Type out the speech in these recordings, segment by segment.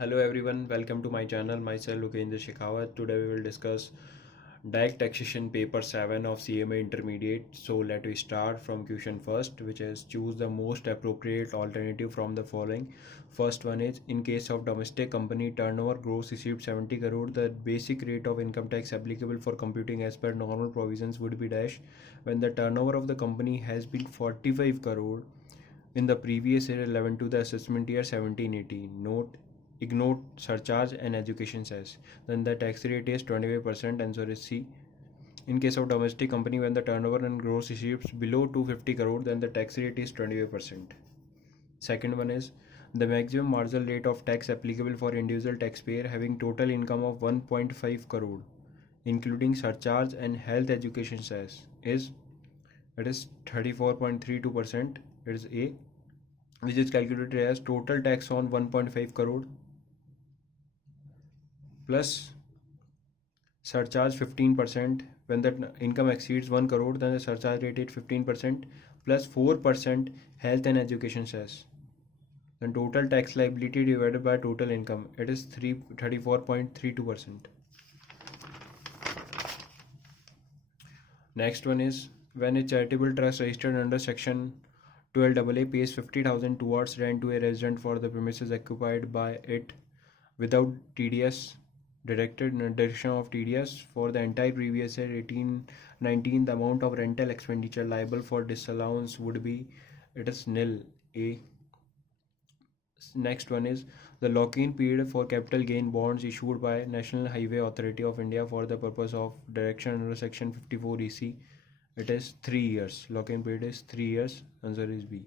Hello everyone, welcome to my channel. Myself Lukendra Shekhawat. Today we will discuss direct taxation paper 7 of CMA intermediate. So let we start from question first, which is choose the most appropriate alternative from the following. First one is in case of domestic company turnover gross received 70 crore, the basic rate of income tax applicable for computing as per normal provisions would be dash when the turnover of the company has been 45 crore in the previous year 11 to the assessment year 17-18. Note ignore surcharge and education cess. Then the tax rate is 25%. Answer is C. In case of domestic company, when the turnover and gross receipts below 250 crore, then the tax rate is 25%. Second one is the maximum marginal rate of tax applicable for individual taxpayer having total income of 1.5 crore, including surcharge and health education cess, is it is 34.32%. It is A, which is calculated as total tax on 1.5 crore plus surcharge 15%. When the income exceeds 1 crore, then the surcharge rate is 15% plus 4% health and education cess. Then total tax liability divided by total income, it is 34.32%. Next one is when a charitable trust registered under section 12AA pays 50,000 towards rent to a resident for the premises occupied by it without TDS deduction of TDS for the entire previous year 18-19, the amount of rental expenditure liable for disallowance would be it is nil. A. Next one is the lock-in period for capital gain bonds issued by National Highway Authority of India for the purpose of deduction under section 54 EC. It is 3 years. Lock-in period is 3 years. Answer is B.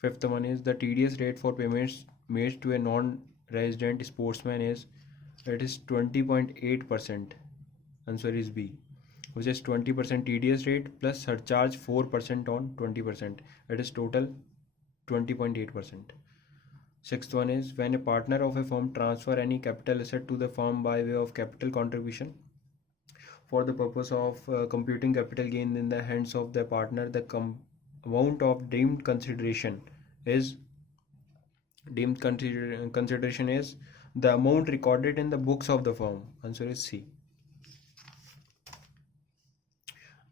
Fifth one is the TDS rate for payments made to a non-resident sportsman is it is 20.8%. Answer is B, which is 20% TDS rate plus surcharge 4% on 20%. It is total 20.8%. Sixth one is when a partner of a firm transfer any capital asset to the firm by way of capital contribution for the purpose of computing capital gain in the hands of the partner, the amount of deemed consideration is the amount recorded in the books of the firm. Answer is C.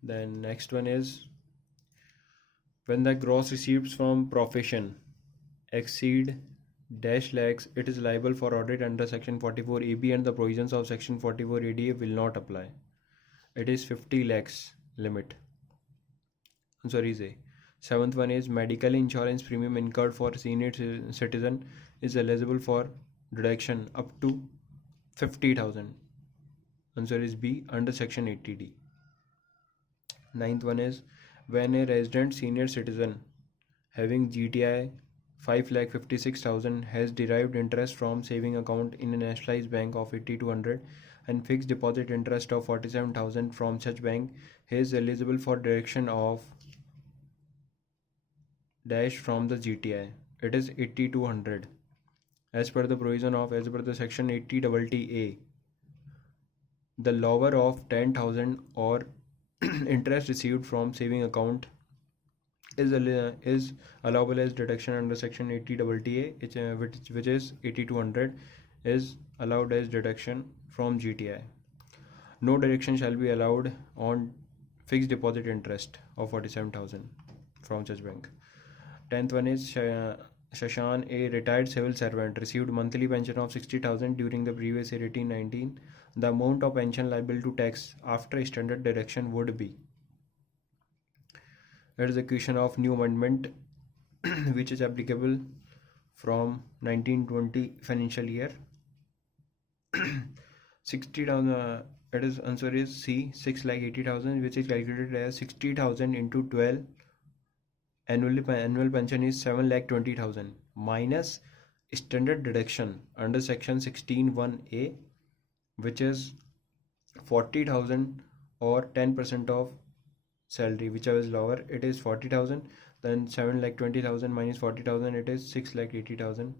Then next one is when the gross receipts from profession exceed dash lakhs, it is liable for audit under section 44 AB and the provisions of section 44 ADA will not apply. It is 50 lakhs limit. Answer is A. Seventh one is medical insurance premium incurred for senior citizen is eligible for deduction up to 50,000. Answer is B under section 80D. Ninth one is when a resident senior citizen having GTI 5,56,000 has derived interest from saving account in a nationalized bank of 8,200 and fixed deposit interest of 47,000 from such bank, he is eligible for deduction of dash from the GTI. It is 8,200 as per the provision of as per the section 80TTA. The lower of 10,000 or interest received from saving account is allowable as deduction under section 80TTA, which is 8,200 is allowed as deduction from GTI. No deduction shall be allowed on fixed deposit interest of 47,000 from such bank. 10th one is Shashan, a retired civil servant, received monthly pension of 60,000 during the previous year 18-19. The amount of pension liable to tax after standard deduction would be. It is a question of new amendment which is applicable from 1920 financial year. 60,000. It is answer is C, 6,80,000, which is calculated as 60,000 into 12. Annual pension is 7,20,000 minus standard deduction under section 16(1)(a), which is 40,000 or 10% of salary, whichever is lower. It is 40,000. Then 7,20,000 minus 40,000, it is 6,80,000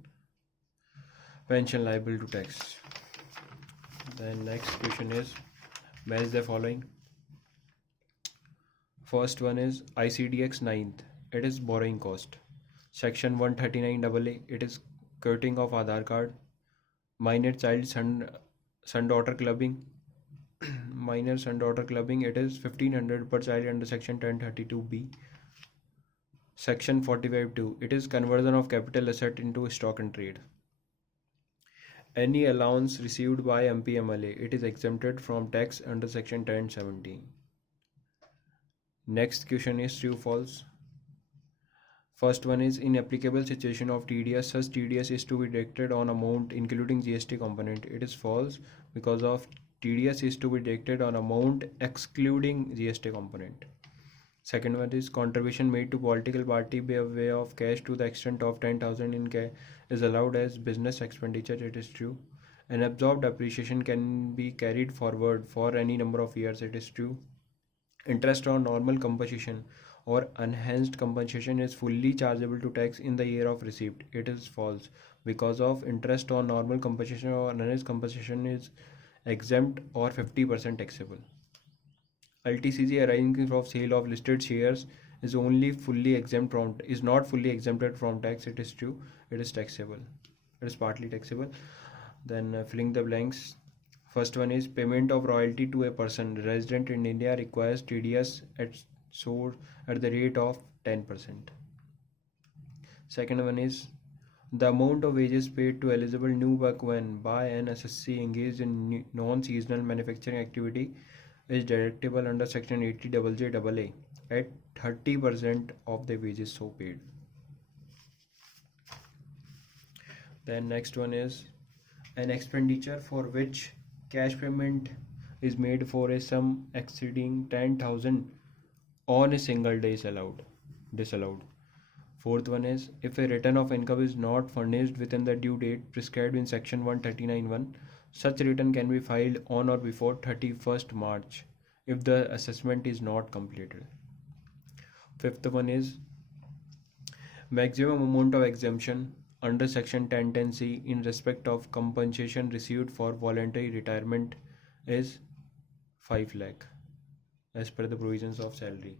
pension liable to tax. Then next question is match the following. First one is ICDX 9th. It is borrowing cost. Section 139AA, it is quoting of Aadhaar card. Minor child son daughter clubbing. Minor son daughter clubbing, it is 1500 per child under section 1032B. Section 45(2), it is conversion of capital asset into stock and trade. Any allowance received by MPMLA, it is exempted from tax under section 1017. Next question is true false. First one is, in applicable situation of TDS, such TDS is to be deducted on amount including GST component. It is false because of TDS is to be deducted on amount excluding GST component. Second one is, contribution made to political party by way of cash to the extent of 10,000 in cash is allowed as business expenditure. It is true. An absorbed appreciation can be carried forward for any number of years. It is true. Interest on normal compensation or enhanced compensation is fully chargeable to tax in the year of receipt. It is false because of interest on normal compensation or enhanced compensation is exempt or 50% taxable. LTCG arising from sale of listed shares is not fully exempted from tax. It is true. It is taxable. It is partly taxable. Then filling the blanks. First one is, payment of royalty to a person resident in India requires TDS at the rate of 10%. Second one is, the amount of wages paid to eligible new workmen by an SSC engaged in non-seasonal manufacturing activity is deductible under section 80JJAA at 30% of the wages so paid. Then next one is, an expenditure for which cash payment is made for a sum exceeding 10,000 on a single day is disallowed. Fourth one is, if a return of income is not furnished within the due date prescribed in section 139(1), such return can be filed on or before 31st March if the assessment is not completed. Fifth one is, maximum amount of exemption under section 1010C in respect of compensation received for voluntary retirement is 5 lakh as per the provisions of salary.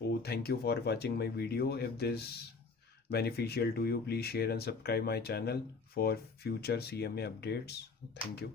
Oh, thank you for watching my video. If this beneficial to you, please share and subscribe my channel for future CMA updates. Thank you.